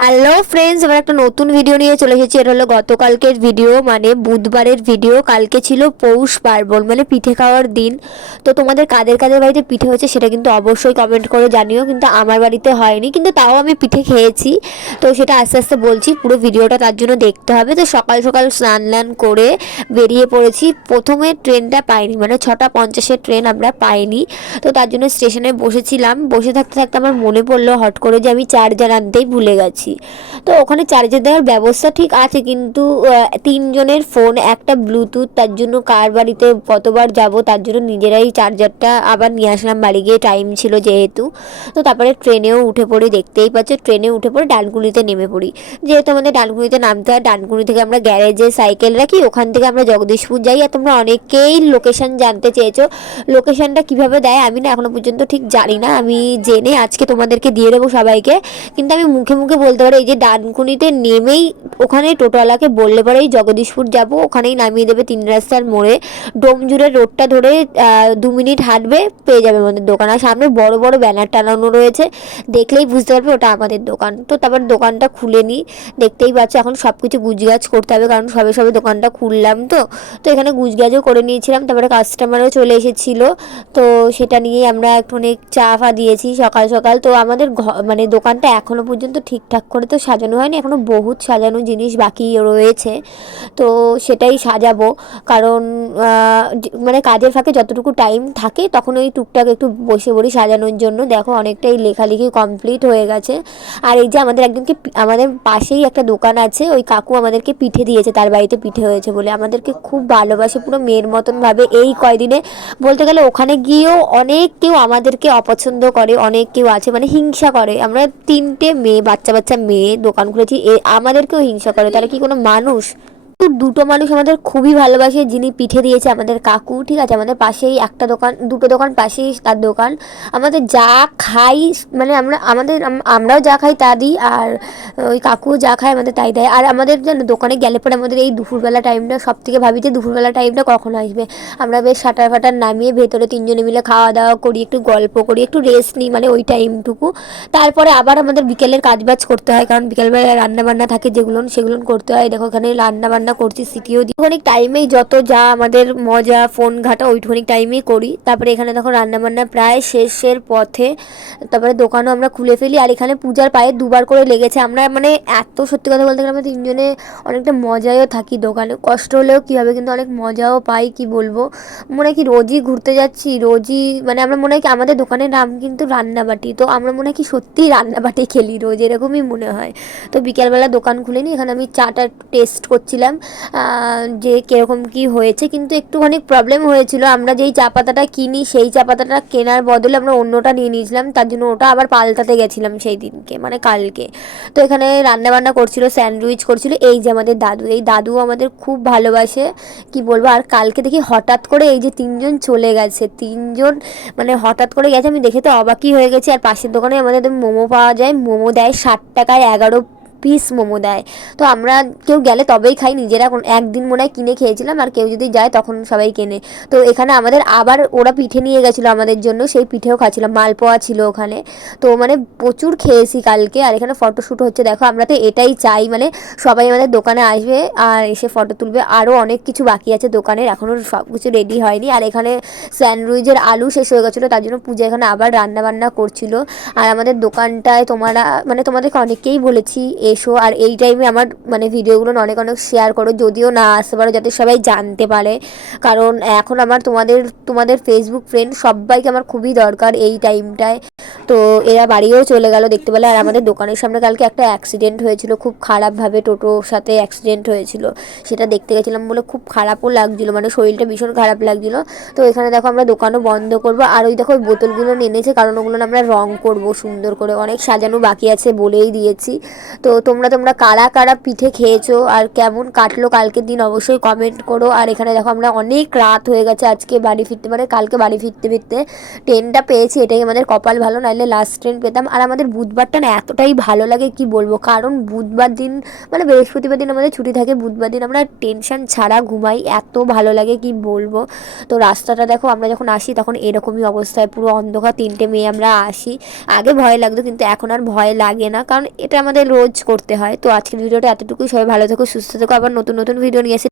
Hello friends, আমরা একটা নতুন ভিডিও নিয়ে চলে এসেছি। এটা হলো গতকালকের ভিডিও, মানে বুধবারের ভিডিও। কালকে ছিল পৌষ পার্বণ, মানে পিঠে খাওয়ার দিন। তো তোমাদের কাদের কাদের বাড়িতে পিঠে হয়েছে সেটা কিন্তু অবশ্যই কমেন্ট করে জানিও। কিন্তু আমার বাড়িতে হয়নি, কিন্তু তাও আমি পিঠে খেয়েছি। তো সেটা আস্তে আস্তে বলছি, পুরো ভিডিওটা তার জন্য দেখতে হবে। তো সকাল সকাল স্নান করে বেরিয়ে পড়েছি। প্রথমে ট্রেনটা পাইনি, মানে 6:50-এর ট্রেন আমরা পাইনি। তো তার জন্য স্টেশনে বসেছিলাম। বসে থাকতে থাকতে আমার মনে পড়লো হট করে যে আমি চার্জার আনতেই ভুলে গেছি। তো ওখানে চার্জার দেওয়ার ব্যবস্থা ঠিক আছে, কিন্তু তিনজনের ফোন, একটা ব্লুটুথ, তার জন্য কার বাড়িতে কতবার যাব, তার জন্য নিজেরাই চার্জারটা আবার নিয়ে আসলাম বাড়ি গিয়ে, টাইম ছিল যেহেতু। তো তারপরে ট্রেনেও উঠে পড়ি, দেখতেই পাচ্ছ ট্রেনে উঠে পড়ে ডানকুনিতে নেমে পড়ি। যেহেতু আমাদের ডানকুনিতে নামতে হয়, ডানকুনি থেকে আমরা গ্যারেজে সাইকেল রাখি, ওখান থেকে আমরা জগদীশপুর যাই। আর তোমরা অনেকেই লোকেশন জানতে চেয়েছো, লোকেশনটা কিভাবে দেয় আমি না এখনো পর্যন্ত ঠিক জানি না। আমি জেনে আজকে তোমাদেরকে দিয়ে দেবো সবাইকে। কিন্তু আমি মুখে মুখে বলতে পারি, এই যে ডানকুনিতে নেমেই ওখানে টোটোওয়ালাকে বললে পরে এই জগদীশপুর যাব, ওখানেই নামিয়ে দেবে 3 রাস্তার মোড়ে। ডোমজুড়ের রোডটা ধরে 2 মিনিট হাঁটবে, পেয়ে যাবে আমাদের দোকান। আর সামনে বড় বড় ব্যানার টানানো রয়েছে, দেখলেই বুঝতে পারবে ওটা আমাদের দোকান। তো তারপর দোকানটা খুলে নিই। দেখতেই পাচ্ছ এখন সব কিছু গুজগাছ করতে হবে, কারণ সবে সবে দোকানটা খুললাম। তো তো এখানে গুজগাছও করে নিয়েছিলাম, তারপরে কাস্টমারও চলে এসেছিলো। তো সেটা নিয়েই আমরা অনেক চা ফা দিয়েছি সকাল সকাল। তো আমাদের মানে দোকানটা এখনও পর্যন্ত ঠিকঠাক করে তো সাজানো হয়নি, এখনও বহুত সাজানো জিনিস বাকি রয়েছে। তো সেটাই সাজাবো, কারণ মানে কাজের ফাঁকে যতটুকু টাইম থাকে তখন ওই টুকটাক একটু বসে পড়ি সাজানোর জন্য। দেখো অনেকটাই লেখালেখি কমপ্লিট হয়ে গেছে। আর এই যে আমাদের একজনকে, আমাদের পাশেই একটা দোকান আছে, ওই কাকু আমাদেরকে পিঠে দিয়েছে, তার বাড়িতে পিঠে হয়েছে বলে। আমাদেরকে খুব ভালোবাসে, পুরো মেয়ের মতন ভাবে। এই কয়দিনে বলতে গেলে ওখানে গিয়েও অনেক কেউ আমাদেরকে অপছন্দ করে, অনেক কেউ আছে মানে হিংসা করে। আমরা 3টে মেয়ে, বাচ্চা বাচ্চা মেয়ে দোকান খুলেছি, আমাদেরকেও হিংসা করে। তারা কি কোনো মানুষ? দুটো মানুষ আমাদের খুবই ভালোবাসে, যিনি পিঠে দিয়েছে আমাদের কাকু, ঠিক আছে। আমাদের পাশেই একটা দোকান, দুটো দোকান পাশেই তার দোকান। আমাদের যা খাই, মানে আমরাও যা খাই তা দিই, আর ওই কাকুও যা খায় আমাদের তাই দেয়। আর আমাদের যেন দোকানে গেলে পরে আমাদের এই দুপুরবেলা টাইমটা সব থেকে ভাবি যে দুপুরবেলা টাইমটা কখন আসবে। আমরা বেশ শাটার ফাটার নামিয়ে ভেতরে 3জনে মিলে খাওয়া দাওয়া করি, একটু গল্প করি, একটু রেস্ট নিই, মানে ওই টাইমটুকু। তারপরে আবার আমাদের বিকেলের কাজবাজ করতে হয়, কারণ বিকেলবেলা রান্না বান্না থাকে যেগুলো সেগুলো করতে হয়। দেখো এখানে রান্না বান্না করছি, সিটিও দিই। অনেক টাইমেই যত যা আমাদের মজা ফোন ঘাটা ওইটুখানি টাইমেই করি। তারপরে এখানে দেখো রান্না বান্না প্রায় শেষের পথে। তারপরে দোকানও আমরা খুলে ফেলি। আর এখানে পূজার পায়ে 2বার করে লেগেছে। আমরা মানে এত সত্যি কথা বলতে গেলে আমরা 3জনে অনেকটা মজায়ও থাকি দোকানে, কষ্ট হলেও কী হবে, কিন্তু অনেক মজাও পাই। কি বলবো, মনে হয় কি রোজই ঘুরতে যাচ্ছি, রোজই মানে আমরা মনে হয় কি আমাদের দোকানের নাম কিন্তু রান্নাবাটি, তো আমরা মনে হয় কি সত্যিই রান্নাবাটি খেলি রোজ, এরকমই মনে হয়। তো বিকেলবেলা দোকান খুলে নিই, এখানে আমি চাটা টেস্ট করছিলাম যে কীরকম কী হয়েছে। কিন্তু একটুখানি প্রবলেম হয়েছিল, আমরা যেই চা পাতাটা কিনি সেই চা পাতাটা কেনার বদলে আমরা অন্যটা নিয়ে নিয়েছিলাম, তার জন্য ওটা আবার পাল্টাতে গেছিলাম সেই দিনকে, মানে কালকে। তো এখানে রান্নাবান্না করছিল, স্যান্ডউইচ করছিল এই যে আমাদের দাদু। এই দাদু আমাদের খুব ভালোবাসে, কি বলবো। আর কালকে দেখি হঠাৎ করে এই যে 3জন চলে গেছে, 3জন মানে হঠাৎ করে গেছে, আমি দেখে তো অবাকই হয়ে গেছি। আর পাশের দোকানে আমাদের মোমো পাওয়া যায়, মোমো দেয় 60 টাকায় 11 পিস মোমো দেয়। তো আমরা কেউ গেলে তবেই খাই, নিজেরা একদিন মনে হয় কিনে খেয়েছিলাম, আর কেউ যদি যায় তখন সবাই কেনে। তো এখানে আমাদের আবার ওরা পিঠে নিয়ে গেছিলো আমাদের জন্য, সেই পিঠেও খাচ্ছিলাম, মালপোয়া ছিল ওখানে। তো মানে প্রচুর খেয়েছি কালকে। আর এখানে ফটোশ্যুট হচ্ছে, দেখো আমরা তো এটাই চাই, মানে সবাই আমাদের দোকানে আসবে আর এসে ফটো তুলবে। আরও অনেক কিছু বাকি আছে দোকানের, এখনও সব কিছু রেডি হয়নি। আর এখানে স্যান্ডউইচের আলু শেষ হয়ে গেছিলো, তার জন্য পূজা এখানে আবার রান্না বান্না করছিল। আর আমাদের দোকানটায় তোমরা মানে তোমাদেরকে অনেকেই বলেছি এসো, আর এই টাইমে আমার মানে ভিডিওগুলো অনেক অনেক শেয়ার করো, যদিও না আসতে পারো, যাতে সবাই জানতে পারে। কারণ এখন আমার তোমাদের ফেসবুক ফ্রেন্ড সবাইকে আমার খুবই দরকার এই টাইমটায়। তো এরা বাড়িও চলে গেল দেখতে পেলে। আর আমাদের দোকানের সামনে কালকে একটা অ্যাক্সিডেন্ট হয়েছিল, খুব খারাপভাবে টোটোর সাথে অ্যাক্সিডেন্ট হয়েছিল। সেটা দেখতে গেছিলাম বলে খুব খারাপও লাগছিলো, মানে শরীরটা ভীষণ খারাপ লাগছিলো। তো এখানে দেখো আমরা দোকানও বন্ধ করবো। আর ওই দেখো ওই বোতলগুলো এনেছে, কারণ ওগুলো আমরা রং করব সুন্দর করে, অনেক সাজানো বাকি আছে বলেই দিয়েছি। তো তোমরা কারা কারা পিঠে খেয়েছো আর কেমন কাটলো কালকের দিন অবশ্যই কমেন্ট করো। আর এখানে দেখো আমরা অনেক রাত হয়ে গেছে আজকে বাড়ি ফিরতে, মানে কালকে বাড়ি ফিরতে ফিরতে। ট্রেনটা পেয়েছি, এটাই আমাদের কপাল ভালো, নাহলে লাস্ট ট্রেন পেতাম। আর আমাদের বুধবারটা না এতটাই ভালো লাগে কি বলবো, কারণ বুধবার দিন মানে বৃহস্পতিবার দিন আমাদের ছুটি থাকে, বুধবার দিন আমরা টেনশন ছাড়া ঘুমাই, এত ভালো লাগে কি বলবো। তো রাস্তাটা দেখো, আমরা যখন আসি তখন এরকমই অবস্থায়, পুরো অন্ধকার, 3টে মেয়ে আমরা আসি। আগে ভয় লাগতো, কিন্তু এখন আর ভয় লাগে না, কারণ এটা আমাদের রোজ করতে হয়। তো আজকের ভিডিওটা এতটুকুই, সবাই ভালো থেকো, সুস্থ থেকো, আবার নতুন নতুন ভিডিও নিয়ে এসে